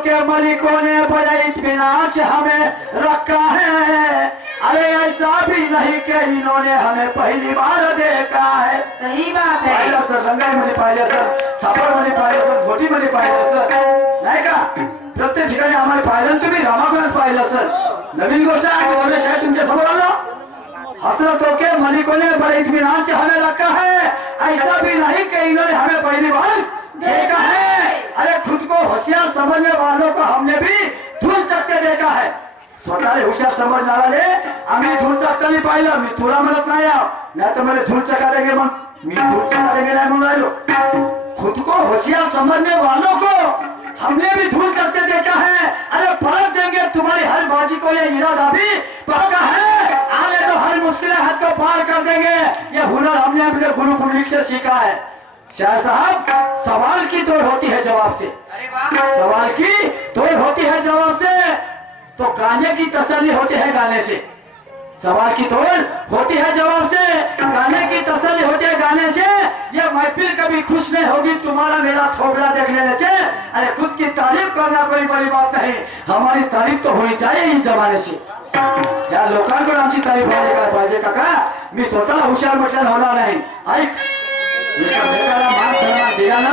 के मलिकों ने बड़े इत्मीनान से हमें रखा है। अरे ऐसा भी नहीं कि इन्होंने हमें पहली बार देखा है। सही बात है। पाहिलं सर, रंगाईमध्ये पाहिलं सर, सापडमध्ये पाहिलं सर, घोटीमध्ये पाहिलं सर, नाही का? प्रत्येक ठिकाणी आम्हाला पाहिलं. तुम्ही रामागुणात पाहिलं सर. नवीन गोष्ट आहे, बोलणे शायद तुमच्या समोर आलं. हसरतों के मलिकों ने बड़े इत्मीनान से हमें रखा है, ऐसा भी नहीं कि इन्होंने हमें पहली बार देखा है। अरे खुद को होशियार समझने वालों को हमने भी धूल चक्के देखा है. स्वतःला हुशार समजणारे आम्ही धूल चक्काने पाहिलं. मी तुला म्हणत नाही आहो, नाही तर मला धूल चक्का देंगे, मग मी धूल चक्का देंगे नाही म्हणून राहिलो. खुद को होशियार समझने वालों को हमने भी धूल करके देखा है. अरे परत देंगे तुम्हारी हर बाजी को, ये इरादा भी पक्का है. आने तो हर मुश्किल हद को पार कर देंगे. ये हुनर हमने अपने गुरु पुंडलिक से सीखा है. शाह साहब, सवाल की तोड़ होती है जवाब से. अरे वाह। सवाल की तोड़ होती है जवाब से, तो गाने की तसल्ली होती है गाने से. सवाल की तोड़ होती है जवाब से, गाने की तसल्ली होती है गाने से. ये महफिल कभी खुश नहीं होगी तुम्हारा मेरा थोबड़ा देख लेने से. अरे खुद की तारीफ करना कोई बड़ी बात नहीं, हमारी तारीफ तो होनी चाहिए इस जमाने से. या लोकांकडून आमची तारीफ व्हायला काय पाहिजे काका. मी स्वतःला हुशार म्हटल्यानं होणार नाही. ऐक, एकामेकाला मान सन्मान दिल्यानं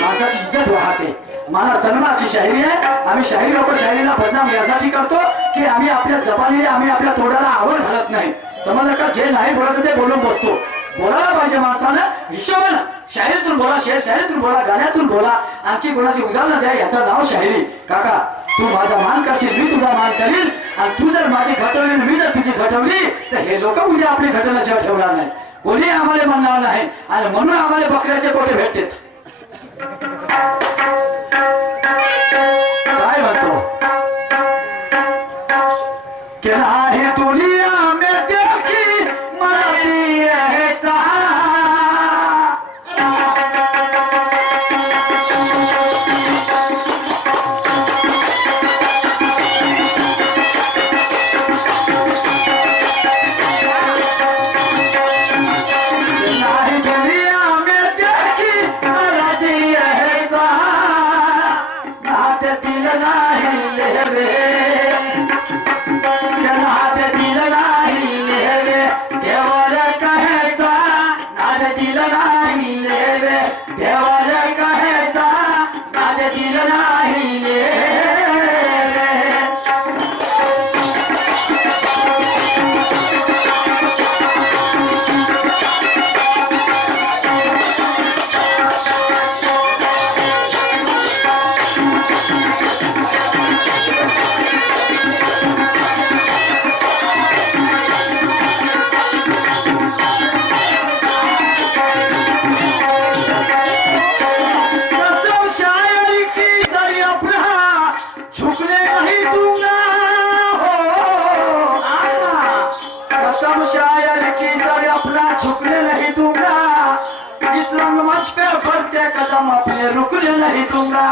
माणसाची इज्जत वाहते. मला सन्मानाची शायरी आहे. आम्ही शाहीर लोक शायरीला बदनाम यासाठी करतो की आम्ही आपल्या जबानीने, आम्ही आपल्या तोंडाला आवड घालत नाही. समजलं का? जे नाही बोलत ते बोलून बसतो. बोलायला पाहिजे माणसानं हिशोबानं. शायरीतून बोला, शायरीतून बोला, गाण्यातून बोला. आणखी कोणाची उदाहरणं द्या, याचं नाव शायरी. काका, तू माझा मान करशील, मी तुझा मान करील. आणि तू जर माझी घटवली, मी जर तुझी घटवली, तर हे लोक उद्या आपली घटनाशिवाय ठेवणार नाही. कोणी आम्हाला म्हणणार नाही. आणि म्हणून आम्हाला बकऱ्याचे कोटे भेटतात. काय म्हणतो कि नाही दुनिया में देखी मरती ऐसा. नाही दुनिया में देखी मरती ऐसा, नाते दिल नाही लेवे, नाते दिल नाही लेवे, देवर कहेसा. नाते दिल नाही लेवे, देवर कहेसा. नाते दिल नाही लेवे. कदम अपने रुकने नहीं दूंगा.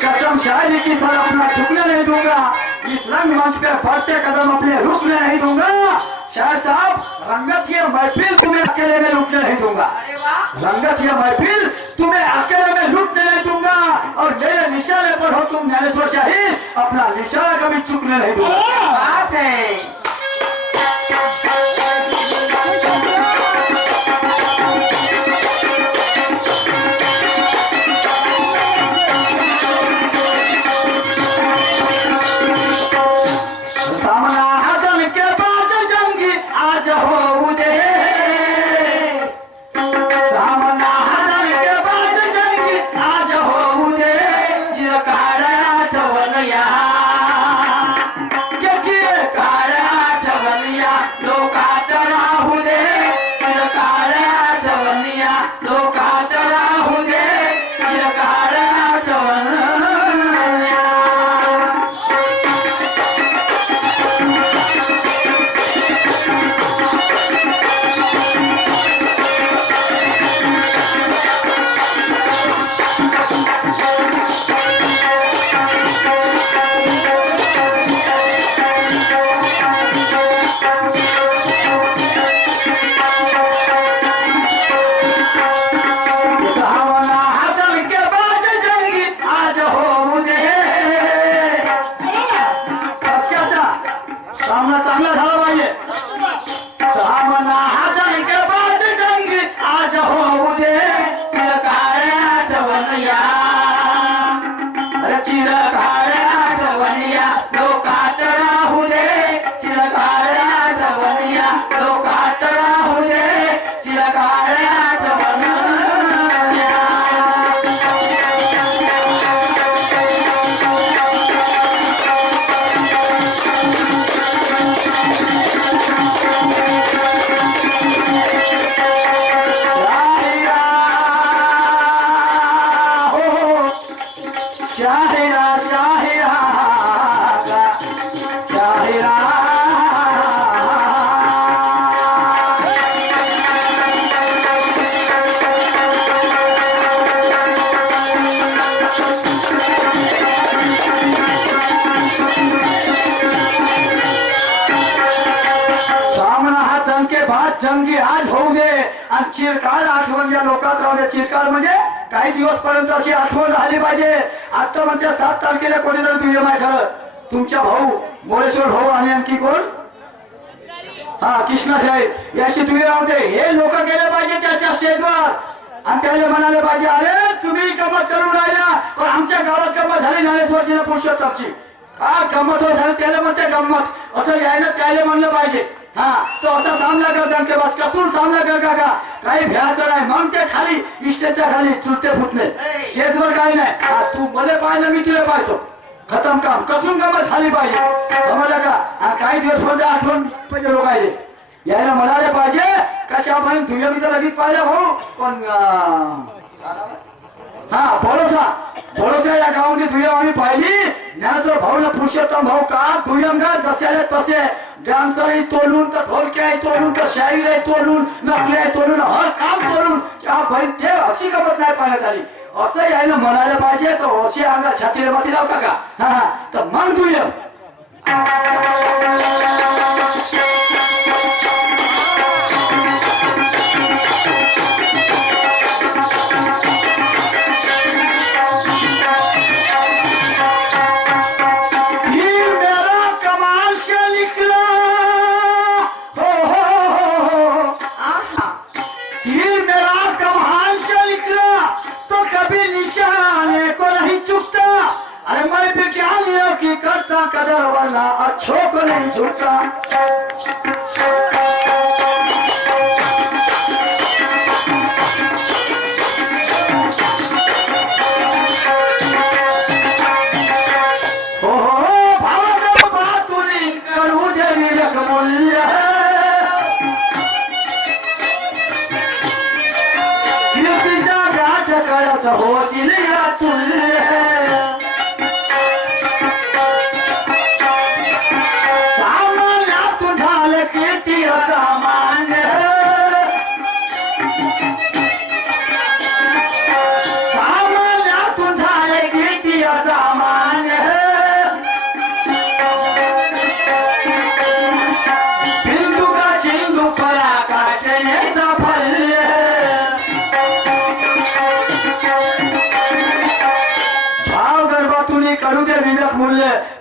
कसम शायरी की सर अपना झुकने नहीं दूंगा. इस रंग मंच पे बढ़ते कदम अपने रुकने नहीं दूंगा. शायद साहब, रंगत ये महफिल तुम्हें अकेले में रुकने नहीं दूंगा. अरे वाह। रंगत ये महफिल तुम्हें अकेले में रुकने नहीं दूंगा. और मेरे निशाने पर हो तुम ज्ञानेश्वर शाही, अपना निशाना कभी चुकने नहीं दूंगा. बात है। सामना हजम के बाद जंगी आज हो दे. सामना हजम के बाद जंगी आज हो दे. चिरकाळ आठवण या, चिरकाळ आठवण या लोकात राहू दे. चिरकाळ आठवण या लोकात राहू दे. चिरकाळ आठवण या. आज जंगी आज होऊ दे आणि चिरकाळ आठवण या लोकात राहू दे. चिरकाळ म्हणजे काही दिवस पर्यंत अशी आठवण राहिली पाहिजे. आता म्हणते 7 तारखेला कोणीतरी दुय्यम आहे खरं तुमच्या भाऊ मोरेश्वर भाऊ आणि आणखी कोण हा कृष्णा साहेब याची तुम्ही राहू दे. हे लोक गेले पाहिजे त्याच्या स्टेजवर आणि त्याला म्हणाले पाहिजे अरे तुम्ही गमत करून राहिला पण आमच्या गावात गमत झाली ज्ञानेश्वरजीला पुरुषोत्तमची का गमत हो झाली त्याला म्हणते गंमत असं यायला त्याला म्हणलं पाहिजे. हा तो असा सामना कर दणकेबाज कसून सामना कर का काही भ्यायचं नाही. मग ते खाली इष्टेच्या खाली चुलते फुटले स्टेजवर काही नाही. हा, तू मला पाहिलं मी तुला पाहतो खतम काम कसून गमत झाली पाहिजे समजलं का. आणि काही दिवस मध्ये आठवण पाहिजे लोकायले यायला म्हणाले पाहिजे कशा पण तुझ्या मी तर लगेच पाहिजे भाऊ पण हा भरोसा या गावामध्ये दुय्यम आम्ही पाहिली ज्ञानेश्वर भाऊला पुरुषोत्तम भाऊ का दुय्यम का जसे तसे डान्सरही तोडून तर ढोलक्याही तोडून तर शाहीरही तोडून नकल्याही तोडून हर काम तोडून त्या बहीण ते अशी गमत नाही पाहण्यात आली असं यायला म्हणायला पाहिजे. तर अशी अंगा छातीला माती लावता का हा तर मग दुय्यम करता कदर वाला अच्छो को नहीं झूठा. हो भाव बातुनी करू दे विवेक मूल्य कीर्तीच्या गाठ कळत होशील या तुल्य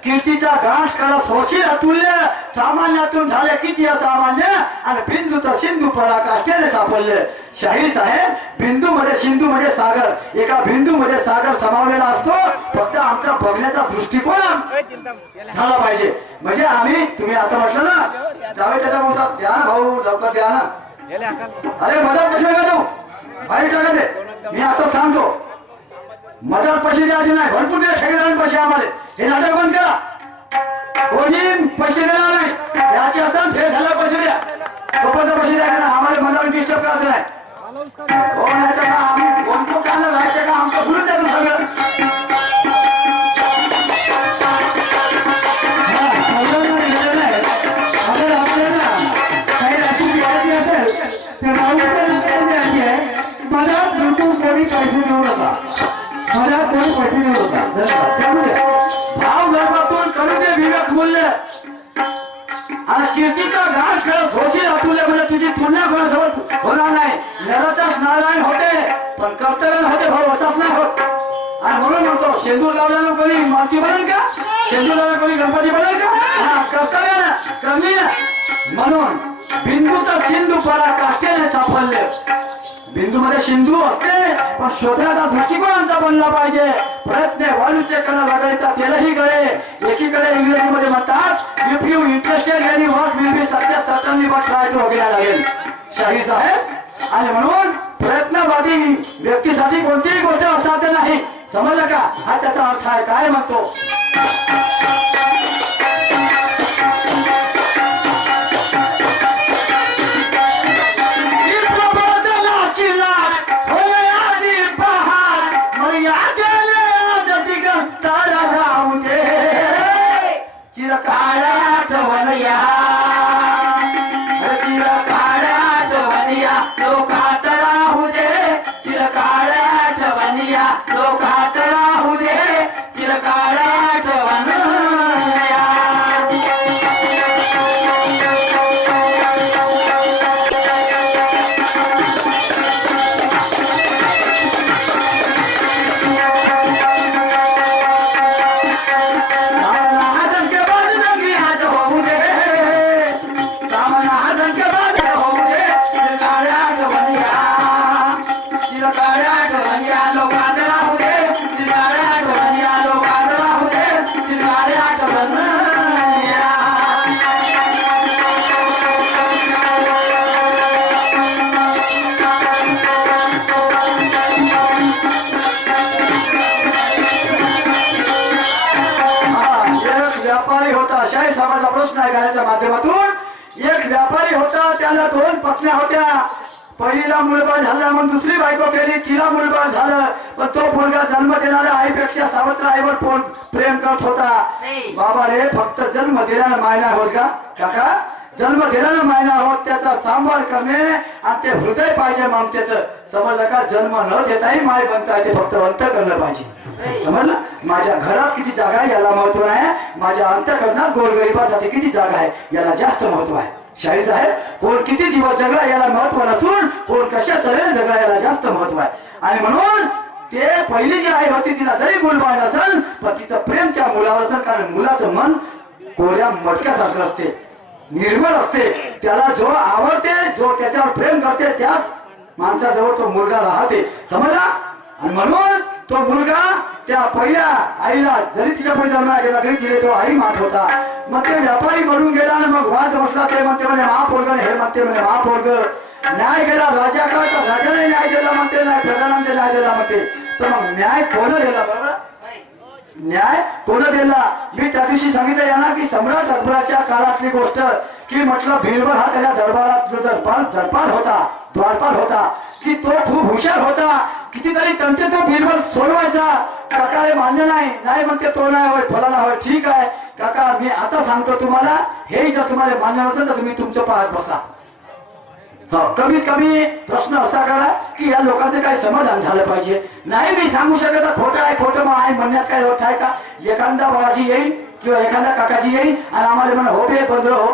कीर्तीचा घास कळस होशील अतुल्य सामान्यातून झाले किती असामान्य आणि बिंदू तर सिंधू पराकाष्ठेने सापडले. शाहीर साहेब बिंदू मध्ये सिंधू मध्ये सागर एका बिंदू मध्ये सागर समावलेला असतो. फक्त आमचा बघण्याचा दृष्टिकोन झाला पाहिजे. म्हणजे आम्ही तुम्ही आता म्हटलं ना जावे त्याच्या मोसात द्या ना भाऊ लवकर द्या ना. अरे मदत कशी का देऊ बाहेर टाका दे मी आता सांगतो मदत पैसे द्यायचे नाही भरपूर दिले ठेकेदारांनी पैसे आम्हाला हे नाटक बंद करा कोणी पैसे देणार नाही याचे असं फेल झाला पैसे द्या तोपर्यंत पैसे द्या ना आम्हाला मदत डिस्टर्ब करायचं नाही. हो नाही तर आम्ही कोणतो काढलं राहायचं का आमचं सुरू द्यायचं सगळं अगर आपल्याला काही रात्री द्यायची असेल तर राहून द्यायची आहे. मला बिलकुल कोणी पैसे देऊ नका मला कोणी पैसे देऊ नका. भाव गर्भातून करू दे विवेक मूल्य आणि कीर्तीचा घाट खेळत होशील अतुल्य म्हणजे तुझी तुलना कोणासोबत होणार नाही. नरतच नारायण होते पण कर्तव्य होते भाऊ असाच नाही होत. आणि म्हणून म्हणतो शेंदूर लावल्यानं कोणी माती बनेल का शेंदूर लावल्यानं कोणी गणपती बनेल का हा कर्तव्य कमी म्हणून बिंदूचा सिंधू पराकाष्ठेने सापडले. बिंदू मध्ये सिंधू असते पण शोधण्याचा दृष्टिकोन आमचा बनला पाहिजे. प्रयत्न वाढूचे कला लागायचा त्यालाही कळे. एकीकडे इंग्रजीमध्ये म्हणतात if you interested any work will be success certainly but try to वगैरे लागेल शाही साहेब. आणि म्हणून प्रयत्नवादी व्यक्तीसाठी कोणतीही गोष्ट असाध्य नाही समजलं का हा त्याचा अर्थ आहे. काय म्हणतो व्यापारी होता. शाही समाजाचा प्रश्न आहे गाण्याच्या माध्यमातून. एक व्यापारी होता, त्याला 2 पत्न्या होत्या. पहिलीला मुलबाळ झाला, मग दुसरी बायको केली, तिला मुलबाळ झालं. पण तो मुलगा जन्म देणाऱ्या आईपेक्षा सावत्र आईवर प्रेम करत होता. बाबा रे, फक्त जन्म दिल्यानं मायना होत का काका? जन्म दिल्यानं मायना होत, त्याचा सांभाळ करणे आणि ते हृदय पाहिजे ममतेचं. समजलं का? जन्म न देताही माय बनता येते, फक्त अंत करणं पाहिजे. समजलं? माझ्या घरात किती जागा आहे याला महत्व आहे, माझ्या अंतःकरणात गोरगरिबासाठी किती जागा आहे याला जास्त महत्व आहे. शाहीर साहेब, कोण किती दिवस जगला याला महत्व नसून कोण कशा तऱ्हेने जगला याला जास्त महत्व आहे. आणि म्हणून ते पहिली जी आई होती तिला जरी मुलबाळ नसेल पण तिचं प्रेम त्या मुलावर असेल. कारण मुलाचं मन कोऱ्या मटक्यासारखं असते, निर्मळ असते. त्याला जो आवडते, जो त्याच्यावर प्रेम करते त्याच माणसाजवळ तो मुलगा राहते. समजला? आणि म्हणून तो मुलगा त्या पहिल्या आईला जरी तिच्या पुढे जन्माला गेला तरी तिने तो आई मात होता. मग ते व्यापारी बनून गेला आणि मग वाद बसला. ते म्हणते म्हणे महापोरग, हे म्हणते म्हणे महापोरग. न्याय गेला राजाकडे, तर राजाने न्याय दिला म्हणते, नाही प्रधानाने न्याय दिला म्हणते. तर मग न्याय कोण दिला? बरोबर, न्याय कोण दिला? मी त्या दिवशी सांगितलं यांना की सम्राट अकबराच्या काळातली गोष्ट की म्हटलं बिरबल हा त्याच्या दरबारात जो द्वारपाल होता की तो खूप हुशार होता. कितीतरी तंटे तो बिरबल सोडवायचा. काका हे मान्य नाही म्हणते, तो नाही होय, फलाना होय. ठीक आहे काका, मी आता सांगतो तुम्हाला, हे जर तुम्हाला मान्य नसेल तर तुम्ही तुमचं पाहत बसा. कमीत कमी प्रश्न असा करा की या लोकांचं काही समाधान झालं पाहिजे. नाही मी सांगू शकत खोटं आहे, खोटं आहे म्हणण्यात काय होत आहे का? एखादा बाबाजी येईल किंवा एखादा काकाजी येईल आणि आम्हाला म्हणा हो बे बंद हो,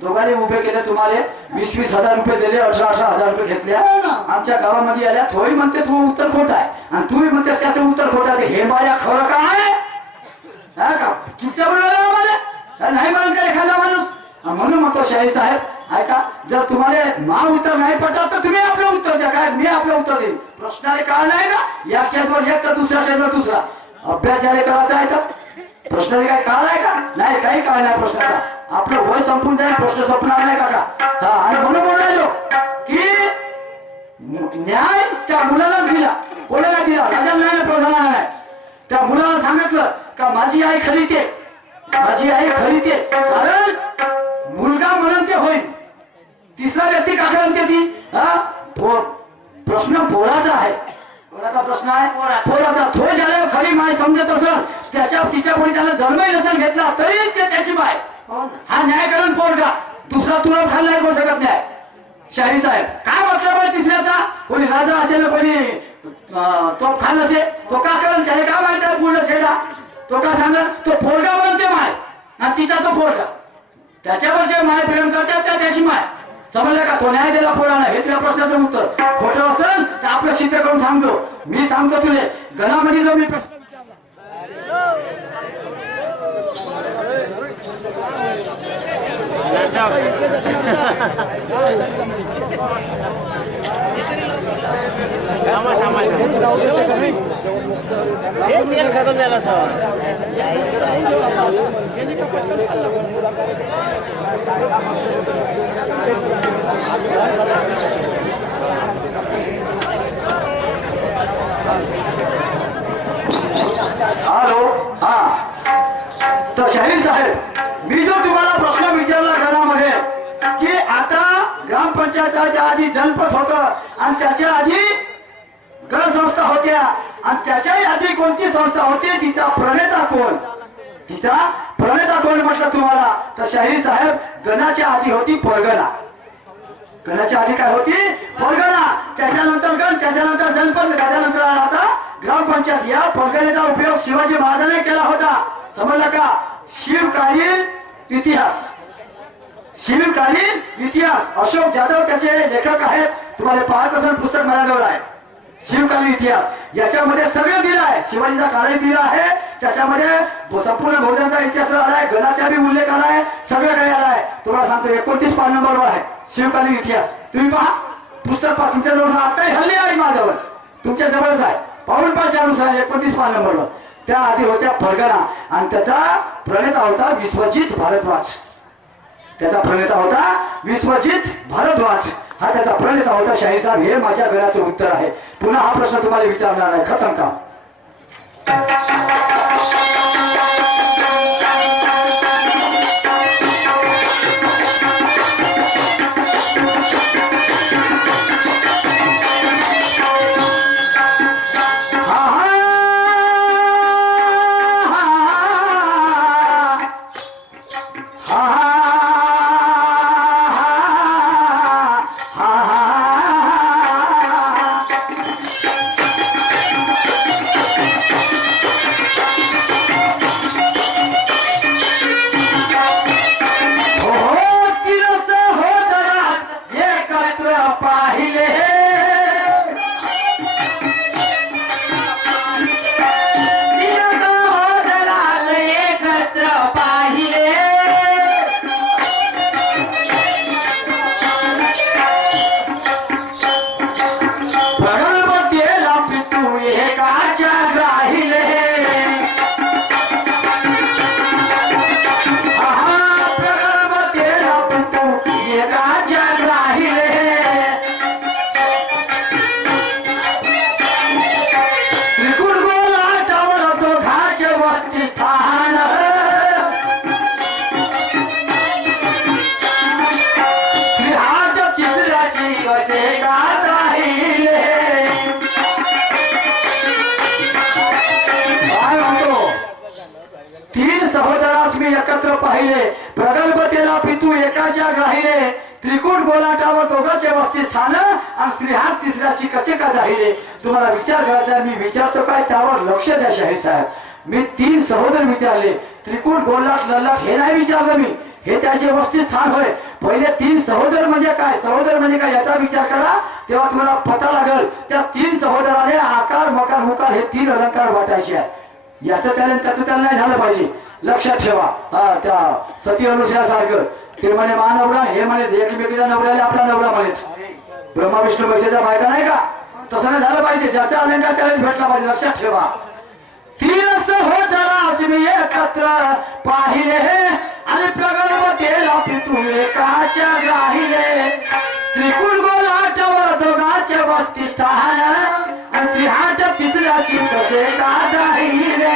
दोघांनी उभे केले, तुम्हाला 20-20 हजार रुपये दिले, 18-18 हजार रुपये घेतल्या, आमच्या गावामध्ये आल्या. थोडी म्हणते तू उत्तर खोट आहे आणि तुम्ही म्हणतेस त्याचं उत्तर खोट आहे. हे माया खरं काय का? चुकत्या बोलला नाही म्हणून काय एखादा माणूस. म्हणून म्हणतो शाही साहेब, ऐका, जर तुम्हाला मा उत्तर नाही पटत तर तुम्ही आपलं उत्तर द्या. काय मी आपलं उत्तर देईन. प्रश्नाने काळ नाही ना, या स्टेजवर एक तर दुसऱ्या स्टेजवर दुसरा. अभ्यास ज्याला करायचा आहे तर प्रश्नाने काय काळ आहे का? नाही, काही काळ नाही प्रश्नाचा. आपलं वय संपून जाईल, प्रश्न संपणार नाही काका. आणि म्हणून म्हणालो की न्याय त्या मुलाला दिला. कोणाला दिला? राजा नाही, प्रधानाला नाही. त्या मुलाला सांगितलं का माझी आई खरी ते, माझी आई खरी ते. कारण मुलगा म्हणून ते होईल. तिसरा व्यक्ती का म्हणते ती? प्रश्न पोराचा आहे. कोणाचा प्रश्न आहे? पोराचा. थो ज्याला खरी माय समजत असेल तिच्या पुढे त्याला जन्मही नसेल घेतला तरी ते त्याची माय. हा न्याय करून पोरगा दुसरा तुला खाल्ला नाही करू शकत नाही. शाही साहेब, काय मतलब आहे तिसऱ्याचा? कोणी राजा असेल, कोणी तो खाल असेल, तो का करेल? त्याला काय माहिती आहे पूर्ण शेडा? तो का सांगेल? तो पोरगा बनते माय आणि तिचा तो पोरगा. त्याच्यावर जे माय प्रेम करतात त्या त्याची माय. समजलं का? तो न्याय दिला पोराला. हे तुझ्या प्रश्नाचं उत्तर. खोटं असेल तर आपलं सिद्ध करून सांगतो. मी सांगतो तुले गणामध्ये जो मी प्रश्न हॅलो, हा. तर शाहीर साहेब, मी जो तुम्हाला प्रश्न विचारला घरामध्ये की आता ग्रामपंचायताच्या आधी जनपद होतं आणि त्याच्या आधी गण संस्था होत्या आणि त्याच्याही आधी कोणती संस्था होती, तिचा प्रणेता कोण? तिचा प्रणेता कोण म्हटलं तुम्हाला? तर शाहीर साहेब, गणाच्या आधी होती परगणा. गणाच्या आधी काय होती? परगणा. त्याच्यानंतर गण, त्याच्यानंतर जनपद, त्याच्यानंतर आता ग्रामपंचायत. या परगणेचा उपयोग शिवाजी महाराजांनी केला होता. समजलं का? शिवकालीन इतिहास, शिवकालीन इतिहास. अशोक जाधव त्याचे लेखक आहेत. तुम्हाला पाहत असेल पुस्तक माझ्याजवळ आहे, शिवकालीन इतिहास. याच्यामध्ये सगळं दिलं आहे. शिवाजीचा काळही दिला आहे, त्याच्यामध्ये संपूर्ण भोजनाचा इतिहास आला आहे, गणाचा बी उल्लेख आला आहे, सगळं काही आला आहे. तुम्हाला सांगतो 29 पान नंबरवर आहे शिवकालीन इतिहास. तुम्ही पहा पुस्तक, पहा. तुमच्याजवळ आताही हल्ली आहे माझ्याजवळ, तुमच्या जवळच आहे. पाऊल 5 29 पान नंबरवर. त्या आधी होत्या परगणा आणि त्याचा प्रणेता होता विश्वजित भारद्वाज. त्याचा प्रणेता होता विश्वजित भारद्वाज. हा त्याचा प्रणेता होता. शाहीर साहेब, हे माझ्या घराचं उत्तर आहे. पुन्हा हा प्रश्न तुम्हाला विचारणार आहे. खतम का? मी एकत्र पाहिले प्रगल्भतेला पितू एकाच्या ग्राहीले त्रिकूट गोलाटावर दोघांचे वस्ती स्थान आणि स्त्रीहात तिसऱ्याशी कसे का जाहिले तुम्हाला विचार करायचा मी विचारतो काय त्यावर लक्ष द्या शाहीर साहेब मी 3 सहोदर विचारले त्रिकूट गोलाट लल्लाट हे नाही विचारलं मी हे त्याचे वस्ती स्थान होय पहिले 3 सहोदर म्हणजे काय सहोदर म्हणजे काय याचा विचार करा तेव्हा तुम्हाला पता लागेल त्या 3 सहोदराने आकार मकार मुकार हे 3 अलंकार वाटायचे आहे याचं त्याचं त्याला नाही झालं पाहिजे लक्षात ठेवा हा त्या सती अनुष्यासारखं ते म्हणे महानवरा हे म्हणे एकमेकीच्या नवऱ्याला आपला नवरा म्हणेत ब्रह्मा विष्णू महेशाच्या बायका नाही का तसं नाही झालं पाहिजे ज्याचा अलंकार त्यालाच भेटला पाहिजे लक्षात ठेवा 3 सहोदरा मी एकत्र पाहिले आणि प्रगल्भतेला पितू एकाच्या ग्राहीले त्रिकुट गोलाटावर दोघांचे वस्ती स्थान आणि स्त्रीहाट तिसऱ्याची कसे का जाहिले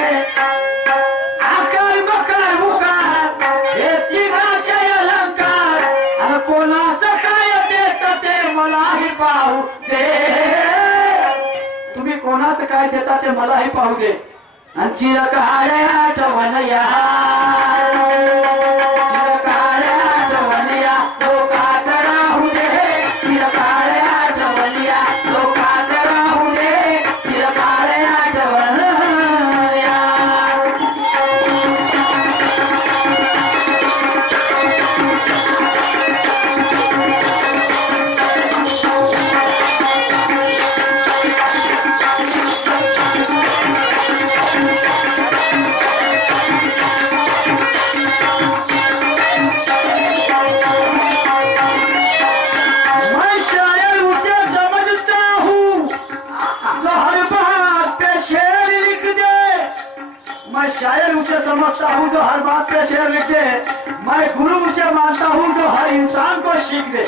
आकार मकार मुकार हे तिघाचे अलंकार आणि कोणाचं काय देत ते मलाही पाहू दे तुम्ही कोणाचं काय देता ते मलाही पाहू दे आणि चिरकाळे आठवण या चिरकाळे आठवण या लोकात राहू दे चिरकाळे आठवण या लोकात राहू दे चिरकाळे आठवण या मैं शायर उसे समझता हूँ जो हर बात पे शेर लिख दे मैं गुरु उसे मानता हूँ जो हर इंसान को शिक दे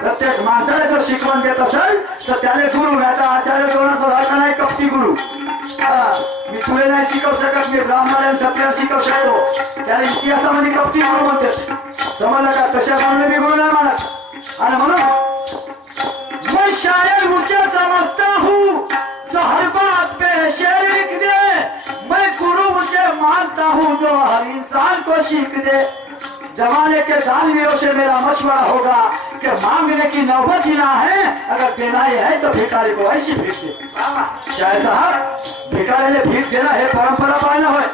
प्रत्येक माणसाला जर शिकवण देत असेल तर त्याने गुरु नाही आचार्य कोणाचा राहता नाही कपटी गुरु मी तुले नाही शिकवू शकत मी ब्राह्मण सत्याला शिकवू शकतो त्याला इतिहासामध्ये कपटी गुरु म्हणते समजलं का तशा मानले मी गुरु नाही मानत आणि म्हणून मैं शायर उसे समझता हूँ जो हर बात पे शेर लिख दे मैं गुरु उसे मानता हूँ जो हर इंसान को सीख दे जमाने के दानवियों से मेरा मशवरा होगा कि मांगने की नौबत ही ना है अगर देना ही है तो भिखारी को ऐसी भीख दे शायद साहब भिखारीने भीख देना हे परंपरा पाळणं होय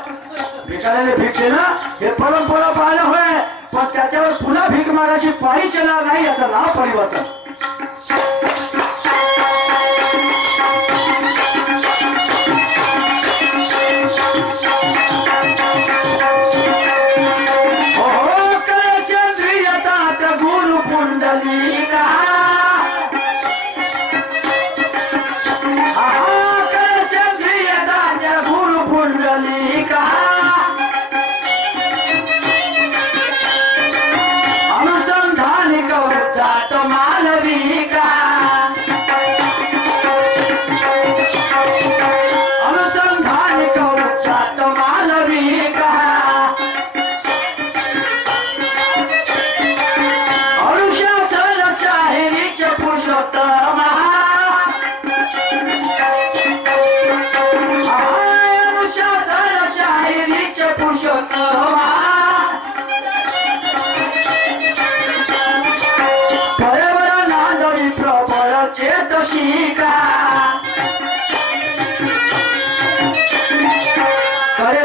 भिखारीने भीख देना हे परंपरा पाळणं होय पण त्याच्यावर पुन्हा भीक मागायची पायी येणार नाही याचं नाव परिवर्तन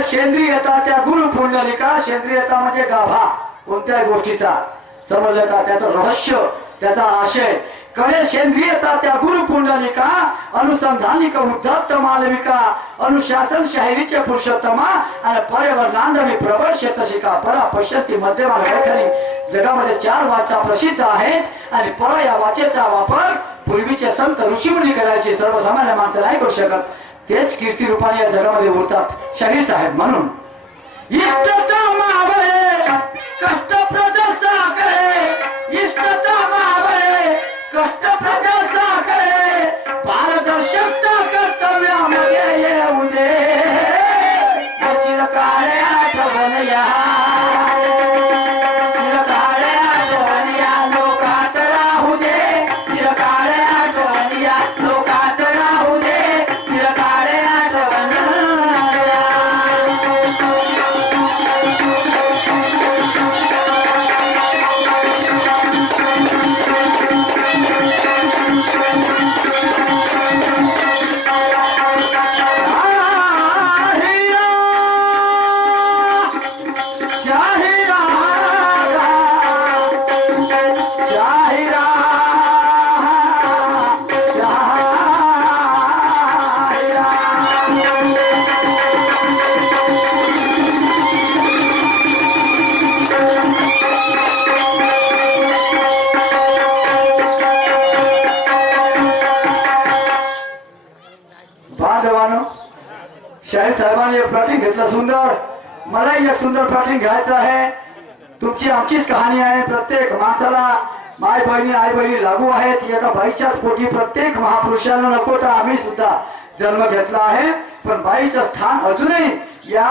सेंद्रियता त्या गुरु पुंडलिका सेंद्रियता म्हणजे गाभा कोणत्याही गोष्टीचा समजलं का त्याचं रहस्य त्याचा आशय करे सेंद्रियता त्या गुरु पुंडलिका अनुसंधानिक उद्धत्त मालविका अनुशासन शाहिरीचे पुरुषोत्तमा आणि पर्यावरणांधवी प्रबळ शेतशिका परा पश्यंती मध्यमान वैखरी जगामध्ये 4 वाचा प्रसिद्ध आहेत आणि पर या वाचेचा वापर पूर्वीचे संत ऋषीमुनी करायचे सर्वसामान्य माणसं नाही करू शकत तेच कीर्ती रूपाने या जगामध्ये उरतात शाहीर साहेब म्हणून इष्टता मावळे कष्टप्रद सागरे इष्टता मावळे कष्टप्रद सागरे पारदर्शकता कर्तव्यामध्ये येऊ दे चिरकाळे आठवण या चिरकाळे आठवण या लोकात राहू दे चिरकाळे आठवण या लोकात राहू दे चिरकाळे आठवण या प्लॉटिंग घेतलं सुंदर. मलाही एक सुंदर प्लॉटिंग घ्यायचं आहे. तुमची आमचीच कहाणी आहे. प्रत्येक माणसाला माय बहिणी आई बहिणी लागू आहेत. एका बाईच्याच पोटी प्रत्येक महापुरुषांना नको तर आम्ही सुद्धा जन्म घेतला आहे. पण बाईचं स्थान अजूनही या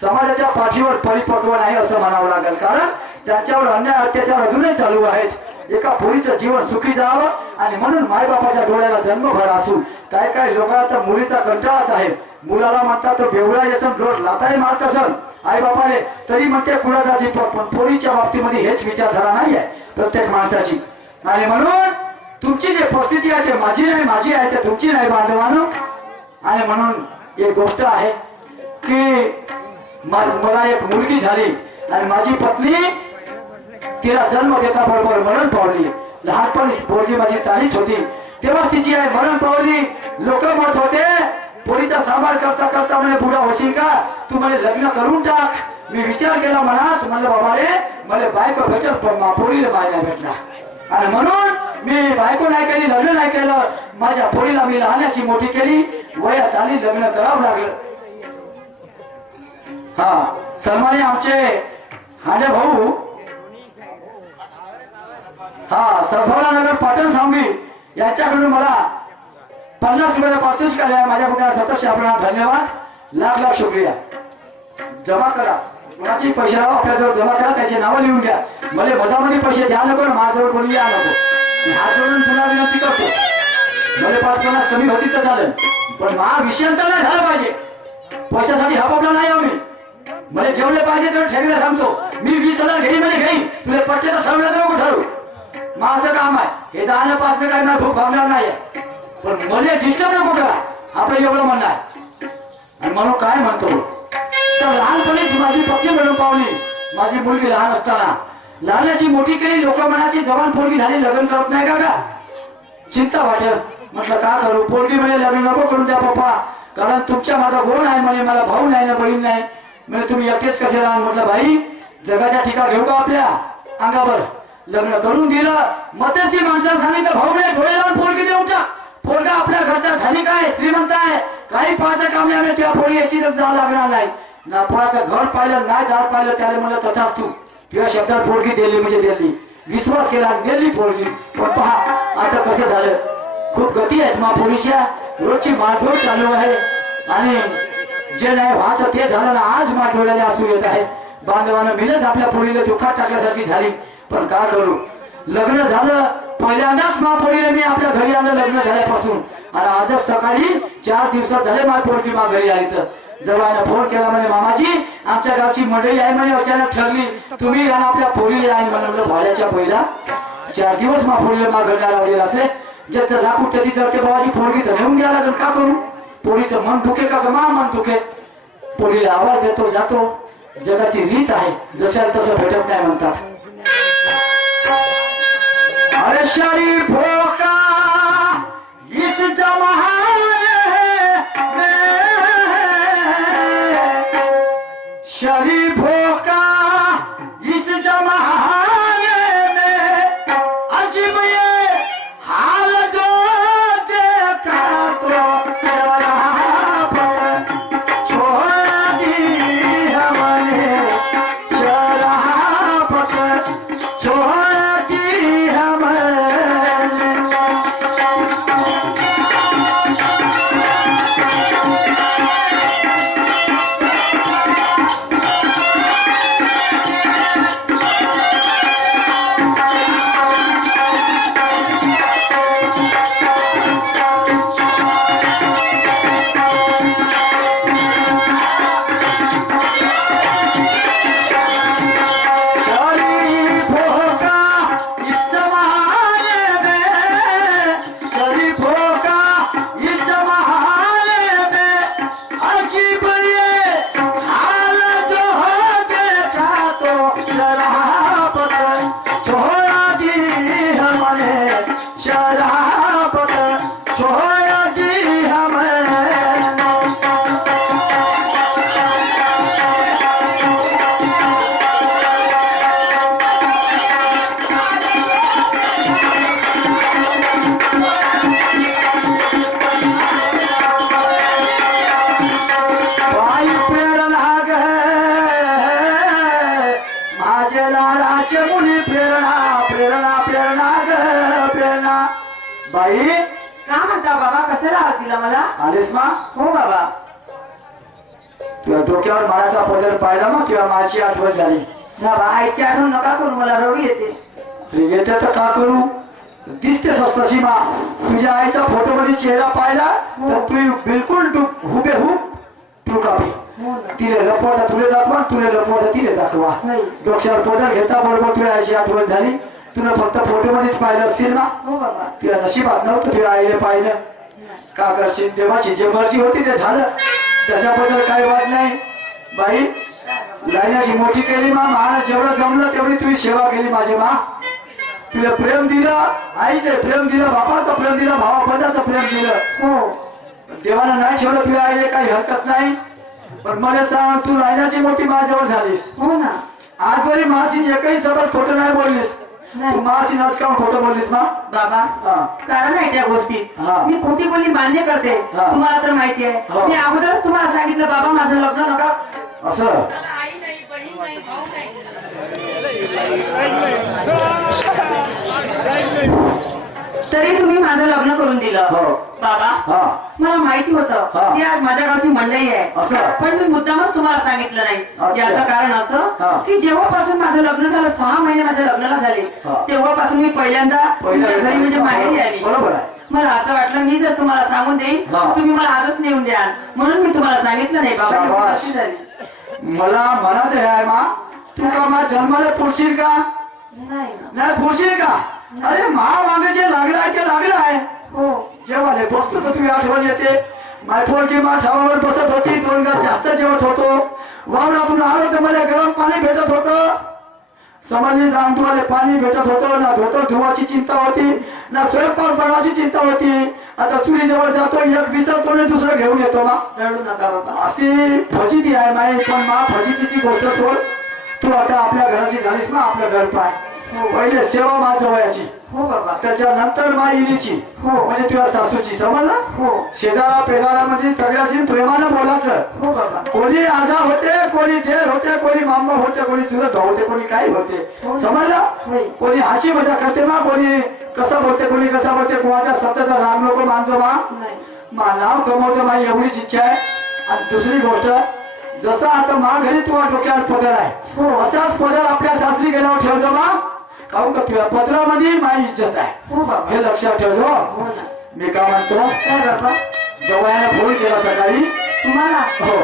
समाजाच्या पाठीवर परिपक्व नाही असं म्हणावं लागेल. कारण त्यांच्यावर अन्याय अत्याचार अजूनही चालू आहेत. एका पोरीचं जीवन सुखी जावं आणि म्हणून मायबापाच्या डोळ्याला जन्मभर असू. काय काय लोकांना तर मुलीचा कंटाळाच आहे. मुलाला म्हणतात तो बेवडा असन रोड लाताही मारत असन आई बापाने तरी म्हणते कुणाचा दीपक. पण पोरीच्या बाबतीमध्ये हेच विचारधारा नाही आहे प्रत्येक माणसाची. आणि म्हणून तुमची जी परिस्थिती आहे ते माझी नाही, माझी आहे ते तुमची नाही बांधवानो. आणि म्हणून एक गोष्ट आहे की मला एक मुलगी झाली आणि माझी पत्नी तिला जन्म देता बरोबर मरण पावली. लहानपणी पोरगी माझी तारीच होती तेव्हा तिची आई मरण पावली. लोक म्हणत होते पोरीचा सांभाळ करता करता म्हणे बुडा होशील का, तू म्हणे लग्न करून टाक. मी विचार केला मनात, म्हणलं बाबा रे मला बायको भेटल पण पोरीला बाय नाही भेटला. आणि म्हणून मी बायको नाही केली, लग्न नाही केलं. माझ्या पोरीला मी लहानाची मोठी केली. वयात आली लग्न करावं लागलं. हा सन्माने आमचे हांडे भाऊ हा सरभोला नगर पाटण सांगवी याच्याकडून मला 50 रुपये पारितोषिक आल्या. माझ्याकडून सतत आपल्याला धन्यवाद, लाख लाख शुक्रिया. जमा करा, कोणाचे पैसे राहा आपल्याजवळ जमा करा, त्याचे नावं लिहून घ्या. मला मधामध्ये पैसे द्या नको, माझ्याजवळ कोणी या नको. मी हात जोडून पुन्हा विनंती करतो. मला 5-50 कमी होती तर चालेल पण हा विषयांतर नाही झाला पाहिजे. पैशासाठी हपपला नाही आम्ही. मला जेवढे पाहिजे तेवढे ठेकेला सांगतो. मी 20,000 घेईन म्हणजे घेईन, तुला पटले तर ठरवलं तर नको ठरवू. मग असं काम आहे हे जाणं पाचणं काय नाही, भूक भागणार नाही. पण मला डिस्टर्ब नको करा आपलं एवढं म्हणणं आहे. आणि म्हणून काय म्हणतो तर लहानपणीच माझी पत्नी म्हणून पावली. माझी मुलगी लहान असताना लहानाची मोठी केली. लोक म्हणाची जवान पोरगी झाली लग्न करत नाही का. चिंता वाटत. म्हटलं का करू. पोरगी म्हणे लग्न नको करून द्या पप्पा, कारण तुमच्या माझा गोण आहे म्हणे, मला भाऊ नाही ना बहीण नाही म्हणजे तुम्ही एकटेच कसे राहा. म्हटलं भाई जगाच्या ठिका घेऊ का आपल्या अंगावर. लग्न करून दिलं. मग ती माणसाला सांगितलं भाऊ नाही डोळे लावून पोरगी देऊन टाक. पोरगा आपल्या घरचा धनिक आहे, श्रीमंत आहे, काही पाहायचं काम नाही. त्या पोरी याची जावं लागणार नाही ना. पोराचं घर पाहिलं नाही दार पाहिलं त्याला म्हणलं तथाच तू तुझ्या शब्दात पोरगी दिली म्हणजे दिली. विश्वास केला दिली पोरगी. पण पहा आता कसं झालं. खूप गती आहेत महापोरीच्या. रोजची मारझोड चालू आहे आणि जे नाही व्हायचं ते झालं ना. आज माठवड्याने असू येत आहे. बांधवानं मिळत आपल्या पोरीला दुःखात टाकल्यासारखी झाली. पण का करू. लग्न झालं पहिल्यांदाच महापोरीने मी आपल्या घरी आलं लग्न झाल्यापासून. आणि आजच सकाळी 4 दिवसात झाले महापोरची मा घरी आली. तर जवळनं फोन केला म्हणे मामाजी आमच्या गावची मंडळी आहे म्हणे, अचानक ठरली तुम्ही आपल्या पोरीला आहे म्हणलं. भाड्याच्या पहिला 4 दिवस महापोरीला मा घरी लावले असले. ज्याचं लाकूड कधी करते बाबाजी पोरगी तर नेऊन घ्या लागेल. का करू. पोरीचं मन दुखे का मा मन दुखे. पोरीला आवाज देतो जातो. जगाची रीत आहे, जशाला तसं भेटत नाही म्हणतात. अरे शरीफों का इस जमाने में, शरीफों का इस जमाने में अजीब ये हाल जो देखा तो शराफत छोड़ दी हमने, शराफत छोड़ दी हमने. लाडाचे मुली प्रेरणा प्रेरणा प्रेरणा ग प्रेरणा. बाई का म्हणता बाबा कसं राहत तिला मला? आलीस मा? हो बाबा. तुझ्या डोक्यावर माळाचा पदर पाहिला मग किंवा माझी आठवण झाली. बाबा आईची आठवण नका करू मला रडू येते. येते तर का करू? दिसते स्वस्तशी मा. तुझ्या आईचा फोटो मध्ये चेहरा पाहिला तर तू बिलकुल हुबेहूब तू कापी. हो ना. तिले लपवता तुले दाखवा तुले लपवता तिले दाखवा. नाही. डोक्यावर पदर घेता बरोबर तुझ्या आईची आठवण झाली. तुला फक्त फोटो मध्येच पाहिलं असतील ना. हो बाबा. तुझ्या नशिबात नव्हतं तुझ्या आईने पाहिलं. का करशील? देवाची जे मर्जी होती ते झालं. त्याच्याबद्दल काही वाद नाही. बाई लाईनाची मोठी केली मा. मला जेवढं जमलं तेवढी तुझी सेवा केली माझी मा. तुला प्रेम दिलं आईचे प्रेम दिलं बापाचं प्रेम दिलं भावाबद्दलचं प्रेम दिलं. हो. देवानं नाही ठेवलं तुझ्या आईने काही हरकत नाही. पण मला सांग तू लाईनाची मोठी माझ्यावर झालीस. हो ना. आजवरी मासी एकही सोबत खोटं नाही बोललीस. नाही. तू मासी नाच का खोटं बोललीस मा? बाबा हा. कारण आहे त्या गोष्टीत. हा. मी खोटी बोलली मान्य करते. हा. तुम्हाला तर माहिती आहे. हो. मी अगोदरच तुम्हाला सांगितलं बाबा माझं लग्न नका. असं आई नाही बहीण नाही भाऊ नाही. तरी तुम्ही माझं लग्न करून दिलं. हो. बाबा हा मला माहिती होतं हा. की आज माझ्या गावची मंडळी आहे. असं पण मी मुद्दामच तुम्हाला सांगितलं नाही. अच्छा. याचं कारण हा. असं की जेव्हापासून माझं लग्न झालं 6 महिने माझ्या लग्नाला झाले हा. तेव्हापासून मी पहिल्यांदा तुमच्या घरी म्हणजे माहेरी आली. बरोबर आहे. मला असं वाटलं मी जर तुम्हाला सांगून देईन हा. तुम्ही मला आजच नेऊन द्याल म्हणून मी तुम्हाला सांगितलं नाही. बाबा एवढी शाबास. गोष्ट झाली. मला मनात हे आहे मा. तू का मा जन्माला पुरशील का? नाही ना. नाही पुरशील का? अरे मा मागे जे लागलं आहे ते लागलं आहे. हो. जेव्हा बसतो तर तुझी आठवण येते. मायफोनची मा छावावर बसत होती. 2 घास जास्त जेवत होतो. वावरातून आलो तर मला गरम पाणी भेटत होतं. समजली सांग तुम्हाला पाणी भेटत होतं ना. धोतर धुवाची चिंता होती ना स्वयंपाक बनवायची चिंता होती. आता चुली जवळ जातो एक विसरतो आणि दुसरं घेऊन येतो मा. रडू नका बाबा. अशी फजिती आहे माई. पण मा फजितीची गोष्ट सोड. तू आता आपल्या घराची झालीस ना. आपलं घर पाय. पहिले सेवा मा जवळची. हो बाबा. त्याच्यानंतर मा इलीची. हो. म्हणजे तुझ्या सासूची. समजलं? हो. शेजारा पेदारामध्ये सगळ्याशी प्रेमानं बोलायचं. हो बाबा. कोणी आजा होते कोणी देर होते कोणी मामा होते कोणी चुलत होते कोणी काही होते. हो. समजलं? होय. कोणी हाशी मजा करते मा. कोणी कसं बोलते कोणी कसं बोलते. कोणाच्या सत्याचा राग नको मानतो मा. नाही. मा नाव कमवतो मा एवढीच इच्छा आहे. आणि दुसरी गोष्ट जसं आता मा घरी तुझ्या डोक्यावर पदर आहे हो. असाच पदर आपल्या सासरी गेल्यावर ठेवतो मा. काहून का तुझ्या पदरामध्ये माझी इज्जत आहे. हो बाबा. हे लक्षात ठेवतो. हो ना. मी काय म्हणतो काय बाबा जवळ्याने फोन केला सकाळी. तुम्हाला? हो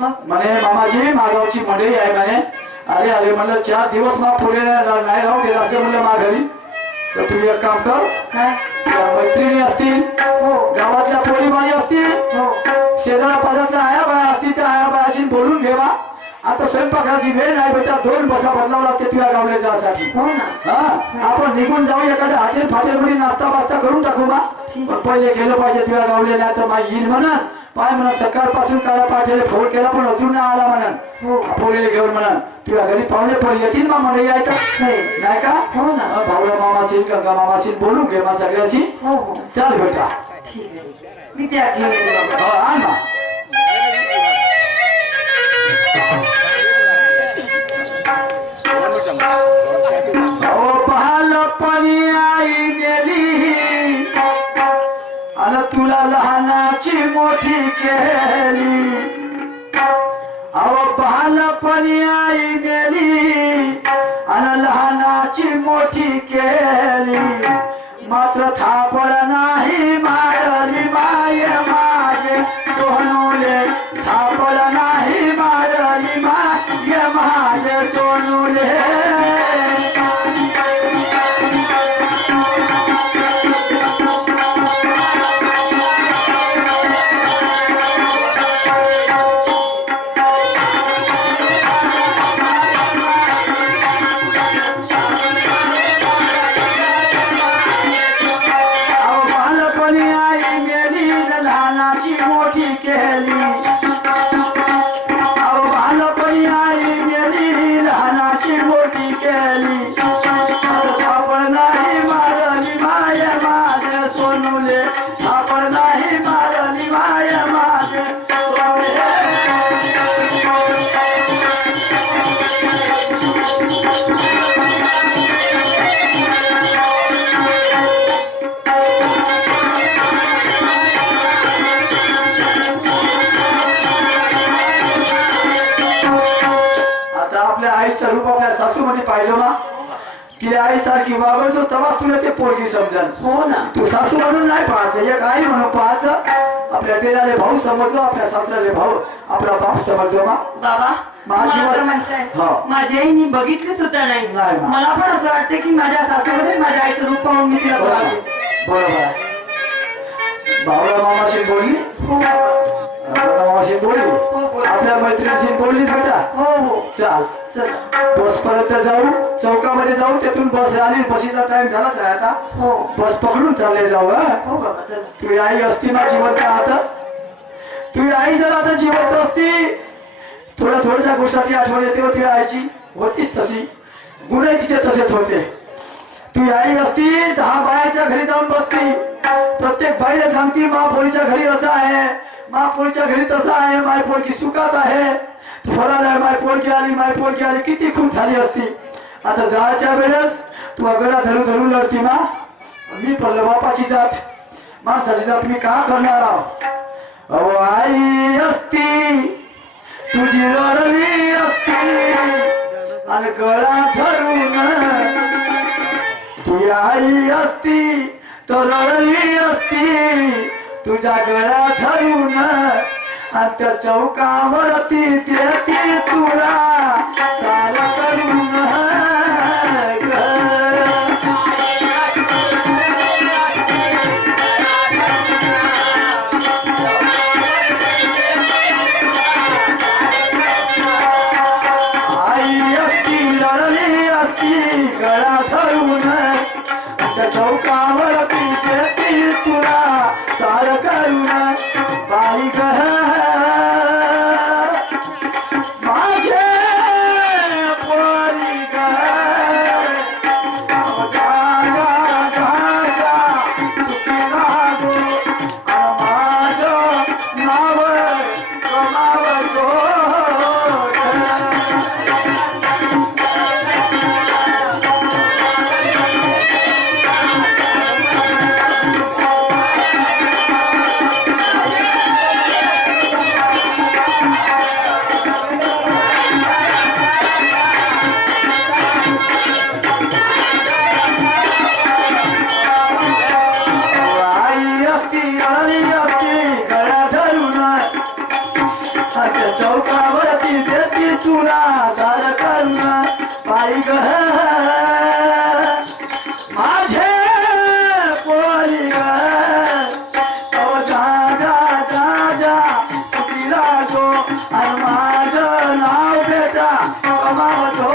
मग म्हणे मामाजी मागावची मंडळी आहे म्हणे. अरे अरे म्हणलं 4 दिवस मग पुढे नाही राहू गेला असं म्हणलं मा घरी. तर तुम्ही एक काम कर. काय? त्या मैत्रिणी असतील हो. गावातल्या पोरीबाई असतील हो. शेजारा पाजातल्या आया बाया असतील त्या आया बायाशी बोलून घेवा. आता स्वयंपाकाची वेळ नाही बेटा. 2 बसा बदलावं लागते तुझ्या गावल्या जाण्यासाठी. हो ना. हा आपण निघून जाऊ एखाद्या हॉटेल फाटेल मध्ये नाश्ता बास्ता करून टाकू बा. ठीक. पण पहिले गेलं पाहिजे तुझ्या गावले. नाही तर मा येईल म्हणा. पाय म्हणा सकाळपासून काळा पाठवले फोन केला पण अजून नाही आला म्हणा. हो. पोरीला घेऊन म्हणा. तुझ्या घरी पाहुणे पण येतील मा म्हणे यायचं नाही का? हो ना. भाऊला मामाशी गंगा मामाशी बोलून घे मा सगळ्याशी. हो हो. चाल बेटा. ठीक आहे. मी त्या घेऊन येते बाबा. हो आण ना. अहो पाहिलं पाणी आई गेली आणि तुला लहानाची मोठी केली. अहो पाहिलं पाणी आई गेली आणि लहानाची मोठी केली. मात्र थापड नाही मारली माय माझे सोनूले. थापड नाही मारली माय माझे सोनूले. मोठी आईचं रूप आपल्या सासूमध्ये पाहिलं ना तिला आईसारखी वागवतो तेव्हाच तुला ते पोरगी समजल. हो ना. तू सासू म्हणून नाही पाहायचं, एक आई म्हणून पाहायचं. आपल्या दिलाले भाऊ समजलो, आपल्या सासऱ्याले भाऊ आपला बाप समजलो मा. बाबा माझी मला तर वर- म्हणताय हो. माझी आई मी बघितली सुद्धा नाही. नाही ना. मला पण असं वाटतं की माझ्या सासूमध्ये माझ्या आईचं रूप पाहून मी तिला बरोबर बघावे. बरोबर आहे. भाऊला मामाशी बोलली, हो भाऊला मामाशी बोलली, बोलली. आपल्या मैत्रिणीशी बोलली बेटा. हो हो चाल चला. बस पर्यंत जाऊ, चौकामध्ये जाऊ, तिथून बस आली, बसीचा टाइम झालाच आहे आता. हो बस पकडून चालले जाऊ. हो बाबा चला. तुझी आई असती ना जिवंत आता, तुझी आई जर आता जिवंत असती थोड्याशा गोष्टी आठवण येते व तुझ्या आईची होतीच तशी, गुन्हे तिचे तसेच होते. तुझी आई असती 10 बायाच्या घरी जाऊन बसती, प्रत्येक बाईला सांगती महापोळीच्या घरी असं आहे, महापोळीच्या घरी तसं आहे, माय पोळगी सुखात आहे, फळाला आहे, माय पोळगी आली, माय पोळगी आली, किती खूप झाली असती. आता जायच्या वेळेस तू अगरा धरू धरू लढती मा. मी पडलं बापाची जात, माणसाची जात मी का करणार आहोत. अहो आई असती तुझी रडली असती आणि गळा धरून, तुझी आई असती तर रडली असती तुझ्या गळा धरून, आणि त्या चौकावरती ते तुला सार करून गळा धरून त्या चौकावरती ते तुला सार करून. बाई ग माझे पोरी ग, जागा जागा सुखी लागो, माझं नाव कमावतो. चौकावरती देती तुला दार करून. बाई ग माझे पोरी ग, जागा जागा सुखी लागो, आणि माझं नाव बेटा कमावतो.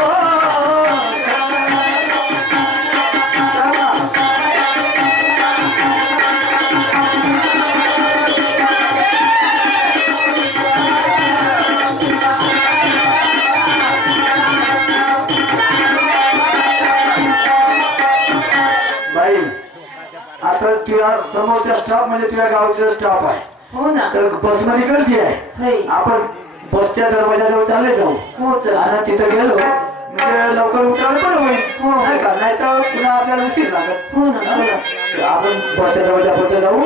आता तुझ्या समोरचा स्टाफ म्हणजे तुझ्या गावचा स्टाफ आहे. हो ना. तर बसमध्ये गर्दी आहे, नाही. आपण बसच्या दरवाजाजवळ चालले जाऊ. हो चला. आणि तिथं गेलो म्हणजे लवकर उतरायला पण होईल. हो. नाही का, नाही तर पुन्हा आपल्याला उशीर लागत. हो ना चला. तर आपण बसच्या दरवाजापर्यंत जाऊ.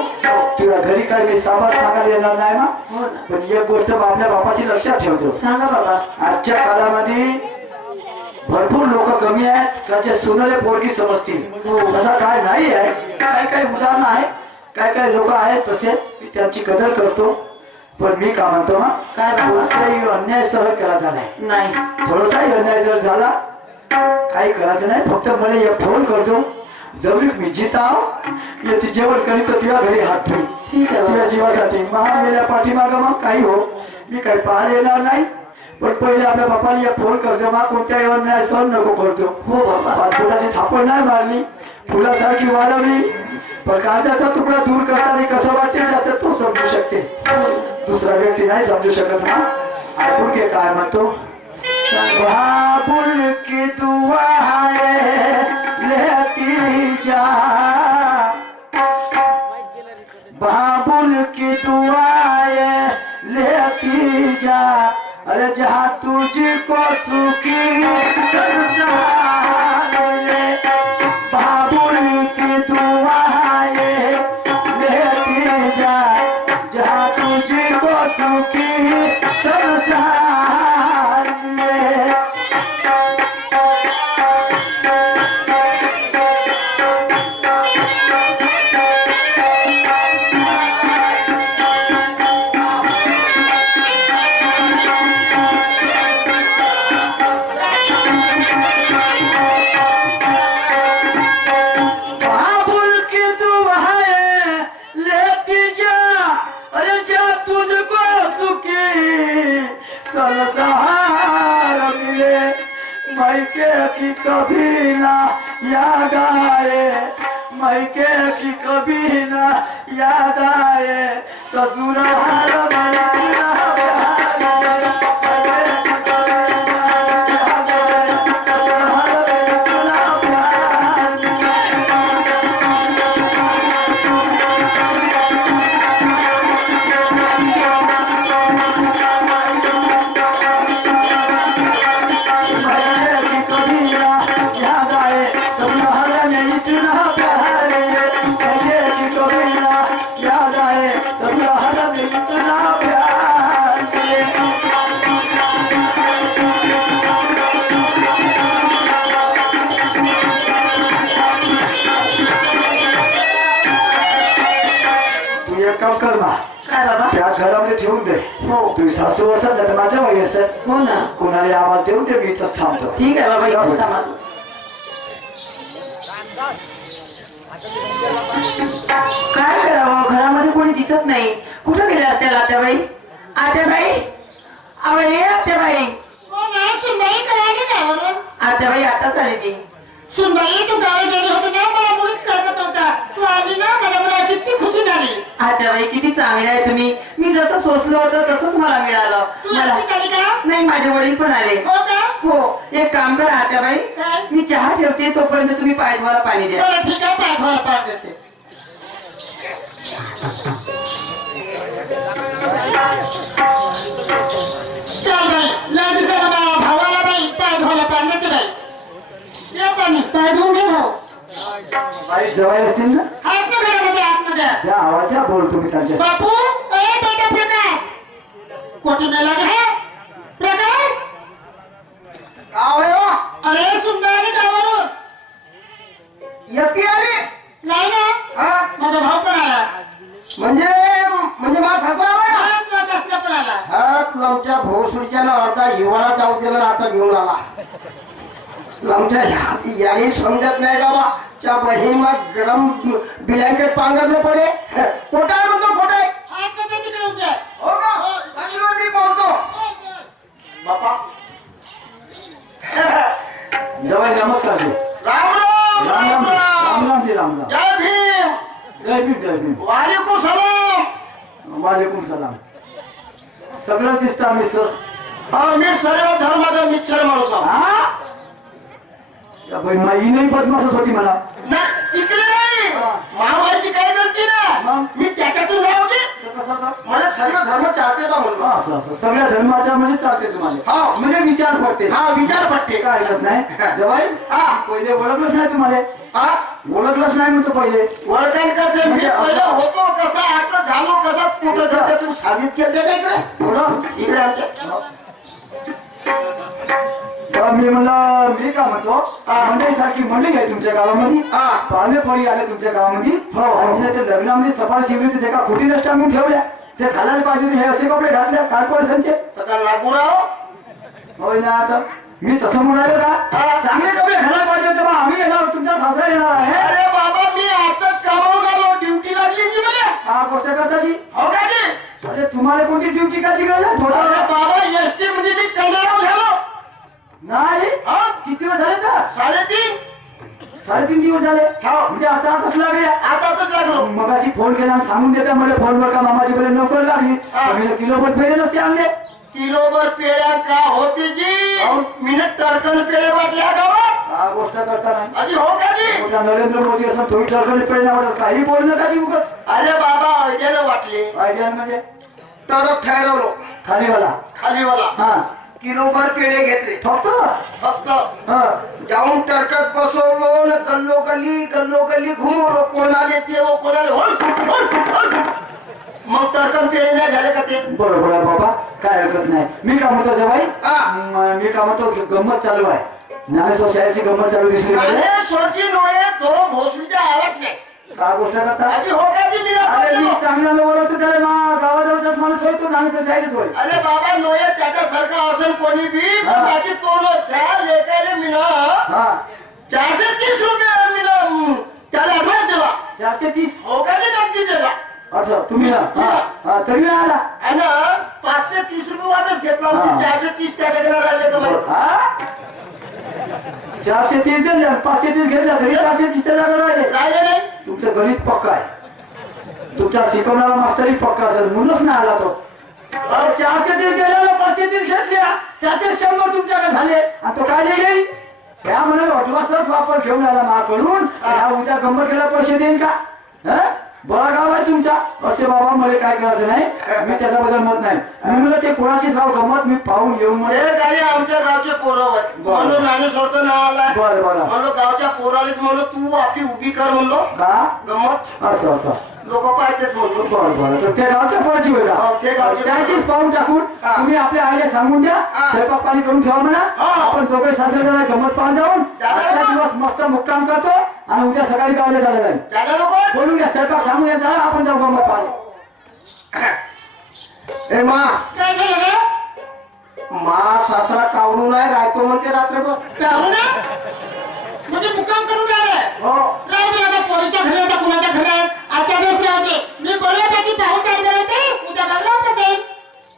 तुला घरी काय मी सामान सांगायला येणार नाही ना, हो ना. पण एक गोष्ट आपल्या बापाची लक्षात ठेवतो. सांगा बाबा. आजच्या काळामध्ये भरपूर लोक कमी आहेत का जे सुनले पोरगी समजतील. असा काय नाही आहे, काय काय उदाहरण आहे, काय काय लोक आहेत तसे, मी त्यांची कदर करतो. पण मी का म्हणतो ना, काय बाबा? कोणताही अन्याय सहन करायचा नाही. नाही. थोडासाही अन्याय जर झाला काही करायचं नाही, फक्त मला एक फोन करतो, जवळ मी जिताव येते जेवण करीत तुझ्या घरी हात ठेवी. ठीक आहे तुझ्या बाबा. जीवासाठी महा मेल्या पाठीमाग मग काही हो, मी काही पाहायला येणार नाही. पण पहिले आपल्या बापाला एक फोन करतो, मा कोणत्याही अन्याय सहन नको करतो. हो बाबा. पाचपोटाची थापण नाही मारली, फुलासारखी वाढवली, पण कांद्याचा तुकडा दूर करताना कसं वाटते त्याचं तो समजू शकते, दुसरा व्यक्ती नाही समजू शकत ना. ऐकून घे काय म्हणतो. बाबुल की दुआएं लेती जा, बाबुल की दुआएं लेती जा, अरे जहाँ तुझको सुखी संसार मिले, बाबुल की दुआएं लेती जा, जहाँ तुझको सुखी संसार मिले. बाबुल की तू है लेती जा, अरे जा तुझको सुखी संसार मिले, मैके की कभी ना याद आए, मैके की कभी ना याद आए, ससुराल में कर बा काय बाबा त्या घरामध्ये ठेवून दे. हो तुझी सासू असत ना तर माझ्या वय असत, हो ना कोणाला आवाज देऊन दे, मी इथंच थांबतो. ठीक आहे बाबा इथं थांबा. काय करावं घरामध्ये कोणी दिसत नाही. कुठं गेल्या त्याला आत्याबाई? आत्याबाई अहो ये आत्याबाई. आत्याबाई आताच आली ती. सुनबाई तू गावी गेली होती ना, मला मुलीच करत होता. तू आली ना, मला किती खुशी झाली. आत्याबाई किती चांगले आहे तुम्ही. मी जसं सोचलं होतं तसंच मला मिळालं. तू मला एकटीच आली का? नाही माझे वडील पण आले. हो का? हो एक काम करा आत्याबाई, काय? मी चहा ठेवते तोपर्यंत तुम्ही पायधुवाला पाणी द्या. बरं ठीक आहे, पाय धुवायला पाय देते. चल बाई, लगेच ये बाबा, भावाला बाई पाय धुवायला पाय देते बाई. ये पाणी, पाय धुवून घे भाऊ. बाई जवळ असतील ना, आहेत ना घरामध्ये, आतमध्ये. त्या आवाज द्या, बोल तुम्ही त्यांच्या. बापू ए बेटा प्रकाश, कोटी मेला घे प्रकाश. अरे सुंदर गावावरून एकटी आली नाही ना, हा माझा भाऊ पण आला. म्हणजे माझा सासरा आला हा, तुझा सासरा पण आला. हा तुमच्या भोसडीच्या अर्धा हिवाळा जाऊ दिला आता घेऊन आला. आमच्या याने समजत नाही का बा, त्या बहिणीला गरम ब्लँकेट पांघरलं पडे. खोटा आहे म्हणतो, खोटा आहे. आज तर ते तिकडे उभे आहे. हो का? सांगितलं मी बोलतो बापा. जवळ नमस्कार दे. राम राम राम राम राम दे, राम राम. राम दे, राम राम. जय भीम. जय भीम, जय भीम. वालेकुम सलाम. वालेकुम सलाम. सगळं दिसतं आम्ही सर. हा मी सर्व धर्माचा मिच्छर माणूस आहो. हा त्या बाई माई नाही बदमाशच होती मला. नाही, तिकडे नाही. महामाईची काय गलती ना, मग? मी त्याच्यातून राहते. तर कसं तर? मला सर्व धर्म चालते बा म्हणून. असं असं सगळ्या धर्माच्या मध्ये चालते तुम्हाला. हा. म्हणजे विचार पडते. हा विचार पट्टे. काय हरकत नाही. जवाई हा. पहिले ओळखलंच नाही तुम्हाला. हा ओळखलंच नाही म्हणतो पहिले. वळखाण कसं मी म्हणजे पहिलं असं- होतो कसा आता झालो कसा कुठं जाते तुम्ही साधित केलं का इकडे बरं. इकडे आमच्या तर मी म्हणलं मी का म्हणतो, मंडळी सारखी मंडळी आहे तुमच्या गावामध्ये. हा. पाहुणे पडी आले तुमच्या गावामध्ये. हो, हो. आणि ते लग्नामध्ये सफाळ शिवली होती, ते का खोटी रस्ते आणून ठेवल्या. ते घालायला पाहिजे होते, हे असे कपडे घातले कारपोरेशनचे. आता नागपुराव होय ना. आता मी तसं म्हणालो का, हा. चांगले कपडे घालायला पाहिजे होते बा. आम्ही येणार, तुमचा सासरा येणार आहे. अरे बाबा मी आताच कामावर आलो, ड्युटी लागली की मला. हा गोष्ट करता जी. हो का जी? अरे तुम्हाला कोणती ड्युटी का दिली? अरे थोडा बाबा एसटी मध्ये मी कन्नडाव झालो. नाही. हा किती दिवस झाले का? 3.5. 3.5 दिवस झाले. हो. म्हणजे आता कसं लागले? आताच लागलो. मग अशी फोन केला आणि सांगून देता मला फोनवर का मामाची कडे नोकर लागली. हा. मी किलोभर पेढे नसते आणले. किलोभर पेड्या का होती जी? हो. मीनं टरकन पेढे वाटल्या गावात. हा गोष्ट करता नाही. आधी हो का जी? मोठा नरेंद्र मोदी असं थोडी सरकारी पेढे आवडत. काही बोलणं का ती उगच. अरे बाबा अडग्याला वाटले. आयडिया म्हणजे टरक ठरवलो खालीवाला. खालीवाला हा किलोभर पेढे घेतले. फक्त फक्त हा. जाऊन टरकत बसवलो न गल्लोगल्ली घुमवलो. कोण आले ते हो, कोण आले होय. मग टरकन पेढे नाही झाले का ते? बरोबर आहे बाबा, काय हरकत नाही. मी का म्हणतो जवाई, हा. मी का म्हणतो गंमत चालू आहे. ज्ञानेश्वर शाळेची गंमत चालू दिसली मला. अरे सोडची नोये तो भोसडीच्या आवाज नाही. काय गोष्ट करता आधी हो का ती मी अरे मी आपण? चांगल्याला बोलवतो त्याला मा गावाजवळचाच माणूस होय तू नाही तर साईडच होय अरे बाबा नोये त्याच्यासारखा असेल कोणी बी हा. पण बाकी तो नो त्या लेकाले मी ना हा 430 रुपये मिळालं त्याला ऍडव्हान्स दिला 430 हो का नाही नक्की दिला अच्छा तुम्ही ना हा हा तरी नाही आला आणि 530 रुपये वापस घेतला हा. 430 त्याच्याकडे राहिले का माहिती? हा 430 दिले 530 घेतला तरी 430 त्याच्याकडे राहिले राहिले नाही तुमचं गणित पक्का आहे तुमचा शिकवणारा मास्तरी पक्का असेल म्हणूनच नाही आला तो 430 गेल्याला 530 घेतल्या त्याचे 100 तुमच्याकडे झाले आणि तो काय गेली त्या म्हणे अडवान्सच वापर घेऊन आला माकडून या उद्या गंमत केला पैसे देईन का हं? बळा गाव आहे तुमचा असे बाबा मला काय करायचं नाही मी त्याच्याबद्दल मत नाही मी म्हणलं ते कोणाशीच राव गंमत मी पाहून येऊन हे मध्ये काही आमच्या गावचे पोरं म्हणलो नाणे सोडतो ना आला बरं बरं म्हणलो गावच्या पोराला म्हणलो तू आपली उभी कर म्हणलो का गमत असं असं लोक पाहिजेत म्हणलो बरं बरं तर त्या गावच्या पोराची होईल हो, ते गावचे पोरं. त्याचीच पाहून टाकून हा. तुम्ही आपल्या आईला सांगून द्या हा. स्वयंपाक पाणी करून ठेवा म्हणा हा. आपण दोघे सासरे जरा गंमत पाहून जाऊन जाणार आजचा ना? दिवस मस्त मुक्काम करतो आणि उद्या सकाळी गावाला झालं जाईल त्याला नको बोलून घ्या स्वयंपाक सांगून द्या चला आपण जाऊ गंमत पाहायला ए मा काय झालं रे? मा सासरा कावडू नाही राहतो म्हणते रात्रभर जाऊ ना म्हणजे मुक्काम करून राहिले हो राहू दे आता पोरीच्या घरी आता कुणाच्या घरी आहे आजच्या दिवस राहू दे मी बऱ्यापैकी पाहुणचार करते उद्या बघला जाईल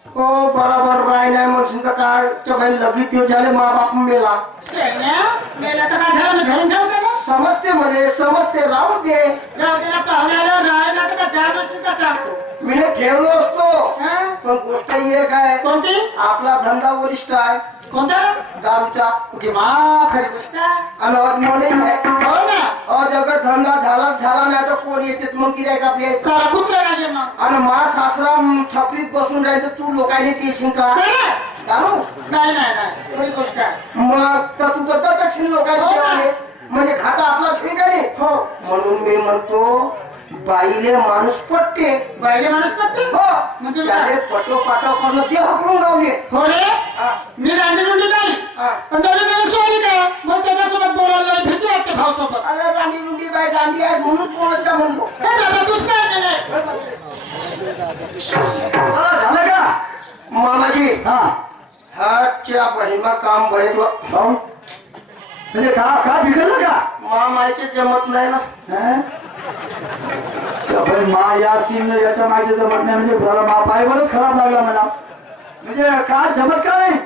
हो बरोबर राय नाही म्हणशील तर काय त्या बाई लग्न ते झाले मा बाप मेला मेला तर काय झालं मी घरून ठेवते ना समजते म्हणे समजते राहू दे राहू दे ना पाहुण्याला राहायला तर जा बसून का सांगतो मी ठेवलो असतो हा? पण गोष्ट एक आहे कोणती आपला धंदा वरिष्ठ आहे कोणता दारूचा की मा खरी गोष्ट आणि अजमोने आहे हो ना अज अगर धंदा झाला नाही तर कोण येते मग किती का आपल्या इथं? चला खूप लागेल मग आणि मा सासरा छपरीत बसून राहायचं तू लोकांनी देशील का नाही दारू नाही नाही खरी गोष्ट आहे मग तर तू तर दक्षिण लोकांनी हो ना. देवाने. म्हणजे खाता आपला ठीक आहे हो म्हणून मी म्हणतो बाईले माणूस पटते बायले माणूस पडते हो म्हणजे त्याने पटो पाटो करणं ते हकलून लावले हो रे हा. मी रांडी रुंडी नाही हा. पण त्याने त्याने सोडली का मग त्याच्यासोबत बोलायला नाही, भीती वाटते भाऊसोबत अरे गांधी रुंडी बाई गांधी आहे म्हणून कोणाचा म्हणलो हे बाबा तूच काय केलंय झालं का मामाजी हा ह्याच्या बहिमा काम बहिरलं पाहून म्हणजे का बिघडलं का मामाचे जमत नाही ना हं? त्या बाई मा या सीन याच्या माहिती जमत नाही म्हणजे झाला मा पायवरच खराब लागला मला म्हणजे काय जमत का नाही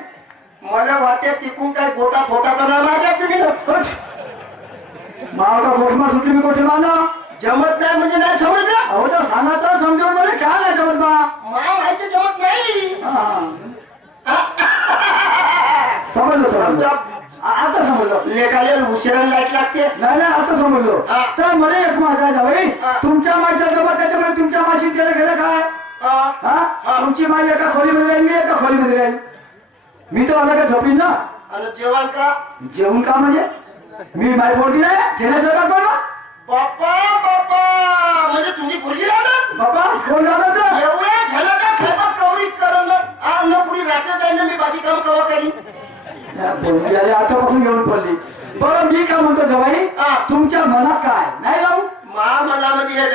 मला वाटते तिकून काय गोटा फोटा करणार माझ्या तुम्ही उठ. माव का गोठमा सुटली मी गोठे माना जमत नाही म्हणजे नाही समजलं अहो तर सांगा तर समजून म्हणजे काय नाही जमत मा मामाचे जमत नाही हा. समजलं समजलं आता समजलं लेखाले उशिरा लाईट लागते नाही नाही आता समजलो हा. तर मला एक माझा भाई हा. तुमच्या माईचा जमत त्याच्यामुळे तुमच्या माशीत गेलं गेलं काय हा. हा तुमची माई एका खोलीमध्ये राहील मी एका खोलीमध्ये राहील मी तर अलग झोपीन ना आणि जेवण का जेवण का म्हणजे मी माई बोलती नाही घेण्यासारखा बोलवा बाप्पा बाप्पा म्हणजे तुम्ही बोलली राहणार बाबा कोण झालं तर एवढ्या झालं का स्वयंपाक कवरी करणं अन्न पुरी रात्री जाईन मी बाकी काम कवा करी बोलती आतापासून घेऊन पडली बरं मी काय म्हणतो जवाई हा. तुमच्या मनात काय नाही राहू मा मनामध्ये हे